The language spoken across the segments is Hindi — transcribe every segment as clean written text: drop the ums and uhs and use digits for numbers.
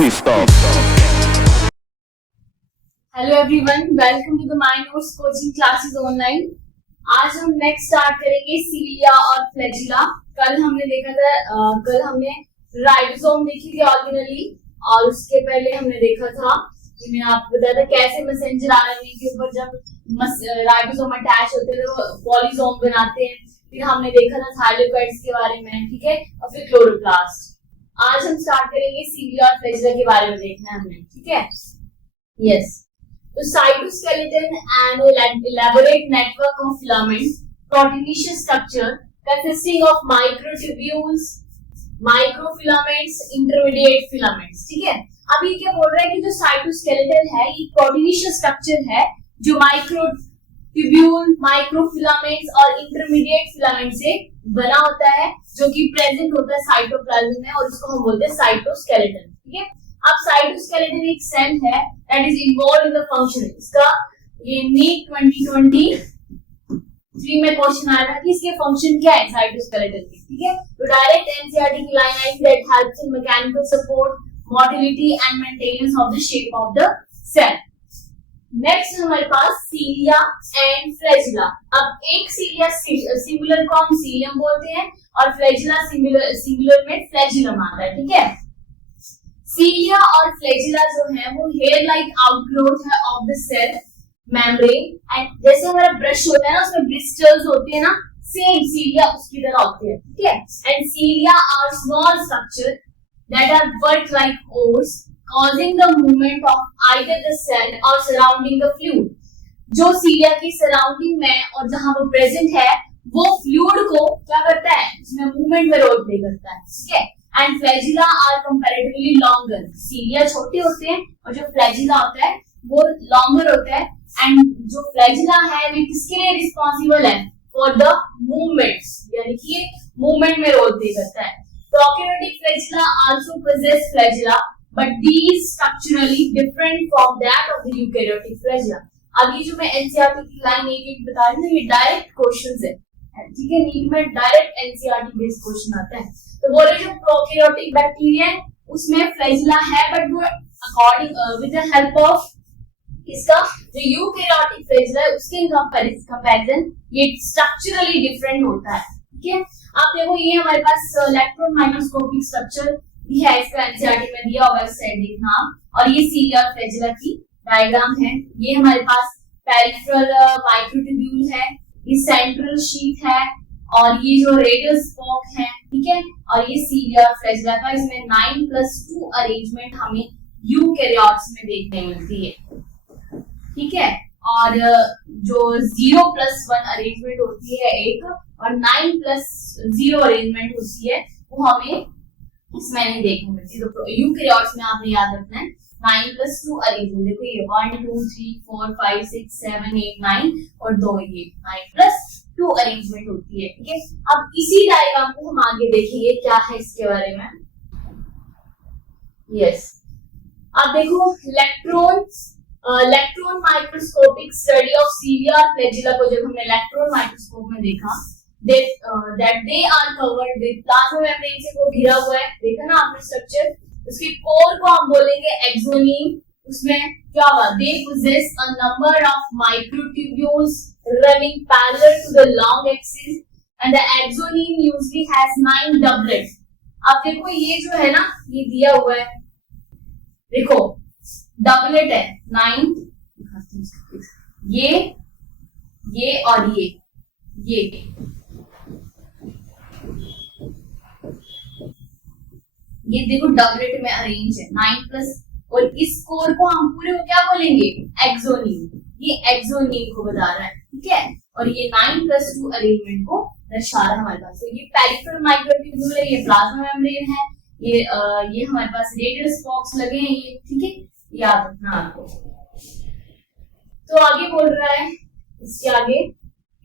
freestyle. Hello everyone, welcome to the my notes coaching classes online. आज हम नेक्स्ट स्टार्ट करेंगे सीलिया और फ्लैजिला। कल हमने राइबोसोम देखी थी ऑर्गेनली, और उसके पहले हमने देखा था कि मैंने आपको बताया था कैसे मैसेंजर आरएनए के ऊपर जब राइबोसोम अटैच होते हैं तो पॉलीसोम बनाते हैं। फिर हमने देखा था थाइलेकोइड्स के बारे में, ठीक है, और फिर क्लोरोप्लास्ट। आज हम स्टार्ट करेंगे सीलिया और फ्लैजिला के बारे में देखना है हमने, ठीक है। यस, तो cytoskeleton and elaborate network of filaments, proteinaceous structure consisting of microtubules, microfilaments, intermediate filaments, ठीक है। अब ये क्या बोल रहा है कि जो साइटोस्केलेटन है ये प्रोटीनेशियस स्ट्रक्चर है जो माइक्रोट्यूब्यूल, माइक्रोफिलामेंट्स और इंटरमीडिएट फिलामेंट से बना होता है, जो कि प्रेजेंट होता है साइटोप्लाज्म में, और इसको हम बोलते हैं साइटोस्केलेटन, ठीक है। अब साइटोस्केलेटन एक सेल है that is involve in the function. इसका ये नीट 2023 में क्वेश्चन आया था कि इसके फंक्शन क्या है साइटोस्केलेटन के, ठीक है। तो डायरेक्ट एनसीईआरटी की line I that helps in mechanical support, motility and maintenance of the shape of the cell. Next हमारे पास सीलिया एंड फ्लैजिला। अब एक सीलिया सिंगुलर को हम सीलियम बोलते हैं और फ्लैजिला सिंगुलर में फ्लैजिलम आता है, ठीक है। सीलिया और फ्लैजिला जो है वो हेयर लाइक आउटग्रोथ है of the cell membrane, and जैसे हमारा ब्रश होता है ना उसमें ब्रिस्टल्स होते हैं ना, सेम सीलिया उसकी तरह होते हैं, ठीक है। And cilia are small structure that are work like oars causing the movement of either the cell or surrounding the fluid। जो सीलिया की सराउंडिंग में और जहां वो प्रेजेंट है वो फ्लूइड को क्या करता है, उसमें मूवमेंट में रोल प्ले करता है, ठीक है। And flagella are comparatively longer. Cilia छोटे होते हैं और जो फ्लैजिला होता है वो लॉन्गर होता है। एंड जो फ्लैजिला है वो किसके लिए रिस्पॉन्सिबल है, फॉर द मूवमेंट्स, यानी कि ये मूवमेंट में रोल प्ले करता है। Prokaryotic flagella also possess flagella but these structurally different from that of the eukaryotic flagella. अब ये जो मैं एनसीईआरटी की लाइन एक बता रही हूँ ये डायरेक्ट क्वेश्चंस है, ठीक है। नीट में डायरेक्ट एनसीईआरटी बेस्ड क्वेश्चन आता है। तो बोले जो प्रोकैरियोटिक बैक्टीरिया है उसमें फ्लैजिला है, बट वो according with the help of इसका जो यूकैरियोटिक फ्लैजिला है उसके कंपैरिजन ये स्ट्रक्चरली डिफरेंट होता है, ठीक है। आप देखो ये हमारे पास इलेक्ट्रॉन माइक्रोस्कोपिक स्ट्रक्चर भी है, इसका एनसीईआरटी में दिया हुआ है, साइड देखना। और ये सीलिया और फ्लैजिला की डायग्राम है। ये हमारे पास पेरिफेरल माइक्रोट्यूब्यूल है, ये सेंट्रल शीथ है, और ये जो रेडियल स्पोक है, ठीक है। और ये सीलिया और फ्लैजिला का इसमें 9+2 अरेंजमेंट हमें यूकैरियोट्स में देखने मिलती है, ठीक है। और जो 0+1 अरेंजमेंट होती है एक, और 9+0 अरेंजमेंट होती है वो हमें इसमें नहीं देखने मिलती। तो यूकैरियोट्स में आपने याद रखना है 9+2 अरेंजमेंट। देखो ये 1 2 3 4 5 6 7 8 9 और 2 ये 9+2 अरेंजमेंट होती है, ठीक है। अब इसी डायग्राम को हम आगे देखेंगे क्या है इसके बारे में। यस, अब देखो इलेक्ट्रॉन माइक्रोस्कोपिक स्टडी ऑफ सीलिया और फ्लैजिला को जब हमने इलेक्ट्रॉन माइक्रोस्कोप में देखा that they are covered with plasma membrane से वो घिरा हुआ है, देखा ना आपने स्ट्रक्चर। उसके कोर को हम बोलेंगे एक्सोनीम। उसमें क्या हुआ, they possess a number of microtubules running parallel to the long axis and the axoneme usually has 9 doublets। अब देखो ये जो है ना ये दिया हुआ है, देखो डबलेट है 9, ये और ये देखो डबलेट में अरेंज है 9+, और इस कोर को हम पूरे को क्या बोलेंगे, एक्सोनीम। ये एक्सोनीम को बता रहा है, ठीक है। और ये 9+2 अरेंजमेंट को दर्शा रहा है हमारे पास। तो ये पेरिफेरल माइक्रोट्यूब्यूल है, ये प्लाज्मा मेम्ब्रेन है, ये हमारे पास रेडियल स्पोक्स लगे हैं, ये, ठीक है, याद रखना आपको। तो आगे बोल रहा है, इसके आगे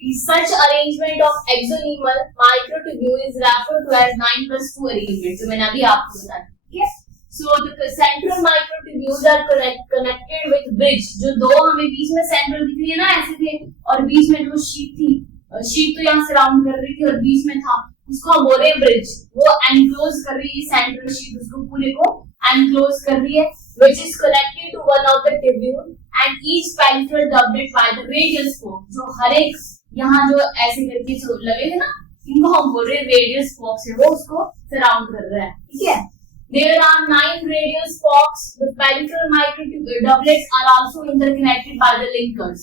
such arrangement of axonemal microtubule is referred to as 9+2 arrangement, जो मैंने अभी आपको बताया, ठीक है। So the central microtubules are connected with bridge, जो दो हमें बीच में सेंट्रल दिख रही है ना ऐसे थे, और बीच में जो शीट थी, शीट तो यहाँ सराउंड कर रही थी और बीच में था, उसको हम बोल रहे हैं ब्रिज। वो एनक्लोज कर रही है सेंट्रल शीट, उसको पूरे को एनक्लोज कर रही है, which is connected to one of the tubule and each peripheral doublet by the radial spoke. जो हर एक यहाँ जो ऐसे करके जो लगे थे ना, इनको हम बोल रहे हैं radial spokes है, वो उसको सराउंड कर रहा है, ठीक है। There are 9 radial spokes. The peripheral microtubules are also interconnected by the linkers.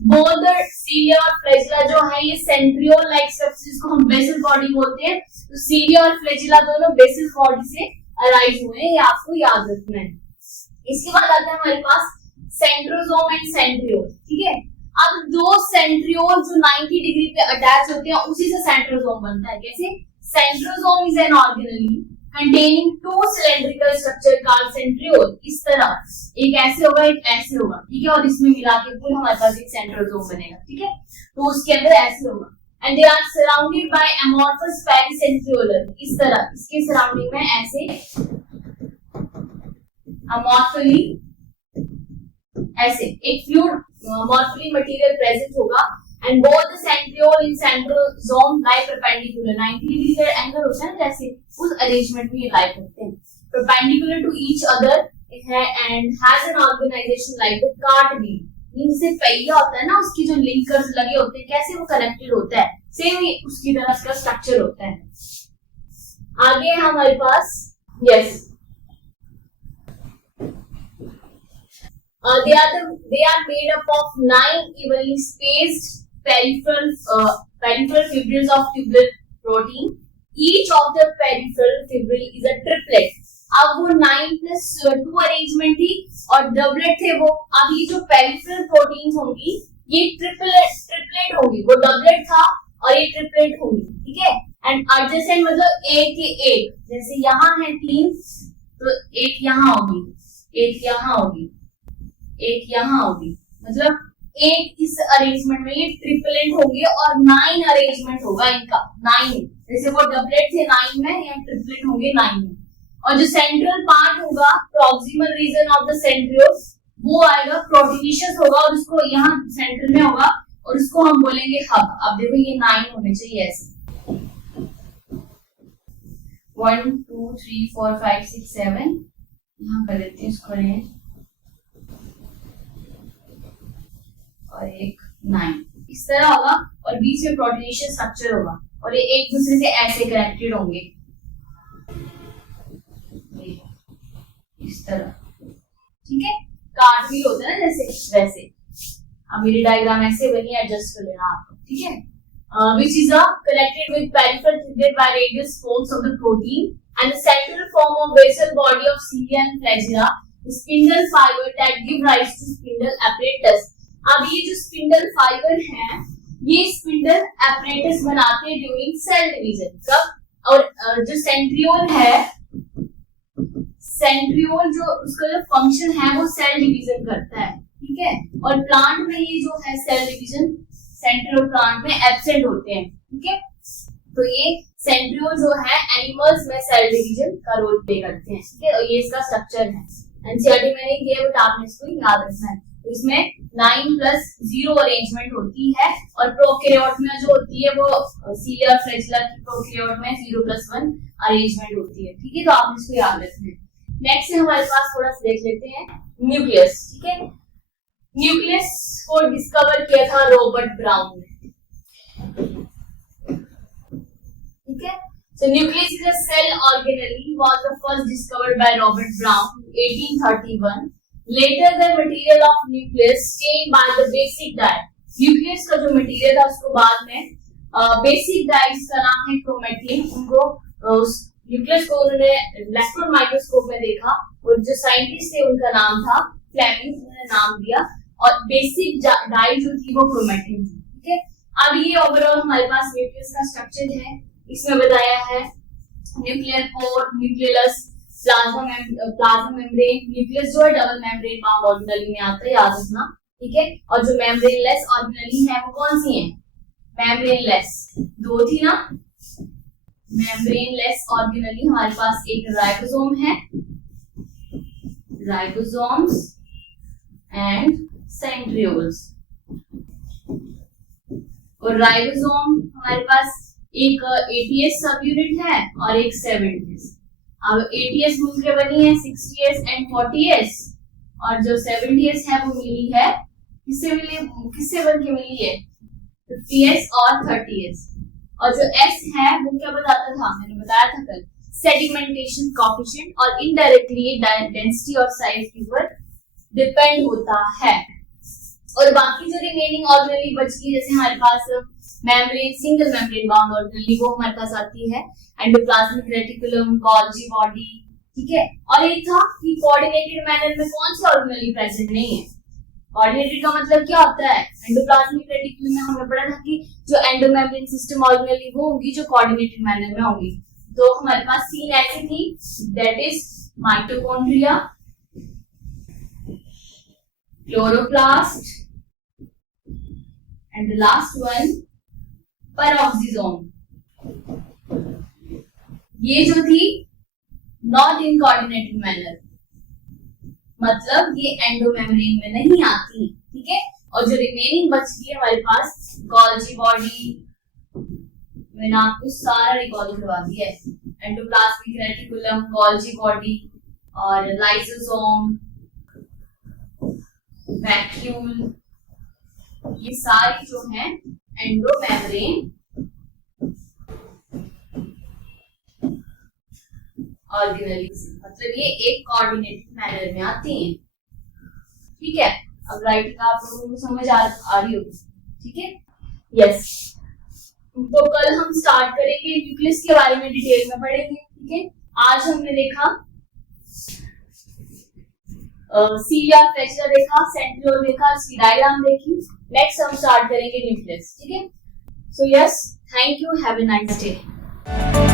Both the cilia और flagella जो है ये centriole like structures जिसको हम basal body बोलते हैं, तो cilia और flagella दोनों basal body से arise हुए हैं, ये आपको याद रखना है। इसके बाद आता है हमारे पास सेंट्रोसोम एंड सेंट्रियोल, ठीक है। अब दो सेंट्रियोल जो 90 डिग्री पे अटैच होते हैं उसी से सेंट्रोसोम बनता है। कैसे? Centrosome is an organelle containing two cylindrical structure called centriole. इस तरह एक ऐसे होगा एक ऐसे होगा, ठीक है, और इसमें मिला के पूरा हमारे पास एक सेंट्रोसोम बनेगा, ठीक है। तो उसके अंदर ऐसे होगा and they are surrounded by amorphous pericentriolar. इस तरह इसके सराउंडिंग में ऐसे amorphally ऐसे एक फ्लूइड amorphally मटेरियल प्रेजेंट होगा and both the centriole in centrosome lie perpendicular. 90 degree का एंगल होता है ना, जैसे उस अरेंजमेंट में ये लाई करते हैं perpendicular to each other and has an organization like the cart wheel. जैसे पहिया होता है ना, उसकी जो लिंकर्स लगे होते हैं कैसे वो कनेक्टेड होता है, सेम ही उसकी तरह इसका स्ट्रक्चर होता है। आगे हमारे पास yes they are made up of 9 evenly spaced peripheral fibrils of tubular protein. Each of the peripheral fibril is a triplet. अब वो 9+2 अरेंजमेंट थी और डबलेट थे वो। अब ये जो पेरिफेरल प्रोटीन्स होंगी ये ट्रिपलेट होंगी, वो डबलेट था और ये ट्रिपलेट होंगी, ठीक है। एंड एडजेसेंट मतलब एक के एक, जैसे यहाँ है 3 तो एक यहाँ होगी, एक यहाँ होगी, एक यहाँ होगी, मतलब एक इस अरेंजमेंट में ये ट्रिपलेट होंगे और 9 अरेंजमेंट होगा इनका 9। जैसे वो डबलेट थे 9 में, या ट्रिपलेट होंगे 9 में। और जो सेंट्रल पार्ट होगा proximal region of the centriole वो आएगा प्रोटीनिशियस होगा और उसको यहाँ सेंटर में होगा और उसको हम बोलेंगे हब। अब देखो ये 9 होने चाहिए ऐसे 1 2 3 4 5 6 7 यहाँ कर देते हैं इसको अरेंज और एक 9 इस तरह होगा और बीच में प्रोटीनिशियस स्ट्रक्चर होगा और ये एक दूसरे से ऐसे कनेक्टेड होंगे इस तरह, ठीक है। कार्ड व्हील होता है ना जैसे वैसे। अब मेरी डायग्राम ऐसे बनी है, एडजस्ट कर लेना आपको, ठीक है। which is connected with peripheral triggered by radial spokes of the protein and the central form of basal body of cilia and flagella, the spindle fiber that give rise to spindle apparatus. अब ये जो स्पिंडल फाइबर है ये स्पिंडल apparatus बनाते हैं ड्यूरिंग सेल डिवीजन। कब? और जो सेंट्रियोल है, सेंट्रियोल जो उसका जो फंक्शन है वो सेल डिवीजन करता है, ठीक है। और प्लांट में ये जो है सेल डिवीजन सेंट्रियोल प्लांट में एब्सेंट होते हैं, ठीक है। तो ये सेंट्रियोल जो है एनिमल्स में सेल डिवीजन का रोल प्ले करते हैं, ठीक है। और ये इसका स्ट्रक्चर है, एनसीईआरटी मैंने किया बट आपने इसको याद रखना है। तो इसमें 9+0 अरेंजमेंट होती है और प्रोकैरियोट में जो होती है वो सीलिया और फ्लैजेला की प्रोकैरियोट में 0+1 अरेंजमेंट होती है, ठीक है। तो आपने इसको याद रखना है। नेक्स्ट हमारे पास थोड़ा सा देख लेते हैं न्यूक्लियस, ठीक है। न्यूक्लियस को डिस्कवर किया था रॉबर्ट ब्राउन ने, ठीक है। So nucleus is a cell organelle was the first discovered by Robert Brown in 1831. Later the material of nucleus changed by the basic diet. Nucleus का जो मटेरियल था उसको बाद में बेसिक डाइट जिसका नाम है क्रोमेटिन, उनको उस न्यूक्लियस को उन्होंने इलेक्ट्रॉन माइक्रोस्कोप में देखा और जो साइंटिस्ट थे उनका नाम था फ्लेमिंग, उन्होंने नाम दिया और बेसिक डाइट जो थी वो क्रोमेटिन थी, ठीक है। अब ये ओवरऑल हमारे पास न्यूक्लियस का स्ट्रक्चर है। इसमें बताया है nuclear pore, nucleus, plasma membrane. Nucleus जो है डबल मेम्ब्रेन बाउंड ऑर्गेनेली में आता है, याद रखना, ठीक है। और जो मेम्ब्रेनलेस ऑर्गेनेली है वो कौन सी है? मेम्ब्रेनलेस, दो थी ना मेम्ब्रेनलेस ऑर्गेनेली। हमारे पास एक राइबोसोम है, राइबोसोम्स एंड सेंट्रियोल्स। और राइबोसोम हमारे पास एक 80s सब यूनिट है और एक 70s। अब 80s मिल के बनी है 60s एंड 40s, और जो 70s है वो मिली है किससे बन के मिली है 50s और 30s। और जो S है वो क्या बताता था, मैंने बताया था कल, सेडिमेंटेशन कोएफिशिएंट, और इनडायरेक्टली डेंसिटी और साइज के ऊपर डिपेंड होता है। और बाकी जो रिमेनिंग ऑर्गेनेली बच गई, जैसे हमारे पास membrane, single membrane bound organelle, वो हमारे पास आती है एंडोप्लाज्मिक रेटिकुलम, गोल्जी बॉडी, ठीक है। और एक था कि कोऑर्डिनेटेड मैनर में कौन से ऑर्गेनेली प्रेजेंट नहीं है। कोऑर्डिनेटेड का मतलब क्या होता है, एंडोप्लाज्मिक रेटिकुलम में हमने पढ़ा था कि जो एंडोमेम्ब्रेन सिस्टम ऑर्गेनेली वो होंगी जो कोऑर्डिनेटेड मैनर में होंगी। तो हमारे पास तीन ऐसी थी, that is mitochondria, chloroplast and the last one peroxisome. ये जो थी नॉट इन कोऑर्डिनेटेड मैनर, मतलब ये एंडोमेम्ब्रेन में नहीं आती, ठीक है। और जो रिमेनिंग बच गई है हमारे पास, गोल्जी बॉडी, मैंने आपको सारा रिकॉल करवा दिया है, एंडोप्लाज्मिक रेटिकुलम, गोल्जी बॉडी और लाइसोसोम, वैक्यूल, ये सारी जो है एंडोमेम्ब्रेन ऑर्गेनेल्स, मतलब ये एक कोऑर्डिनेटेड मैनर में आती हैं, ठीक है। अब राइटिंग आप लोगों को समझ आ रही होगी, ठीक है, यस। तो कल हम स्टार्ट करेंगे न्यूक्लियस के बारे में, डिटेल में पढ़ेंगे, ठीक है। आज हमने देखा सीलिया, फ्लैचेला देखा, सेंट्रियोल देखा, इसकी डायग्राम देखी। नेक्स्ट हम स्टार्ट करेंगे न्यूक्लियस, ठीक है। So yes, thank you, have a nice day.